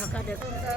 どうぞ。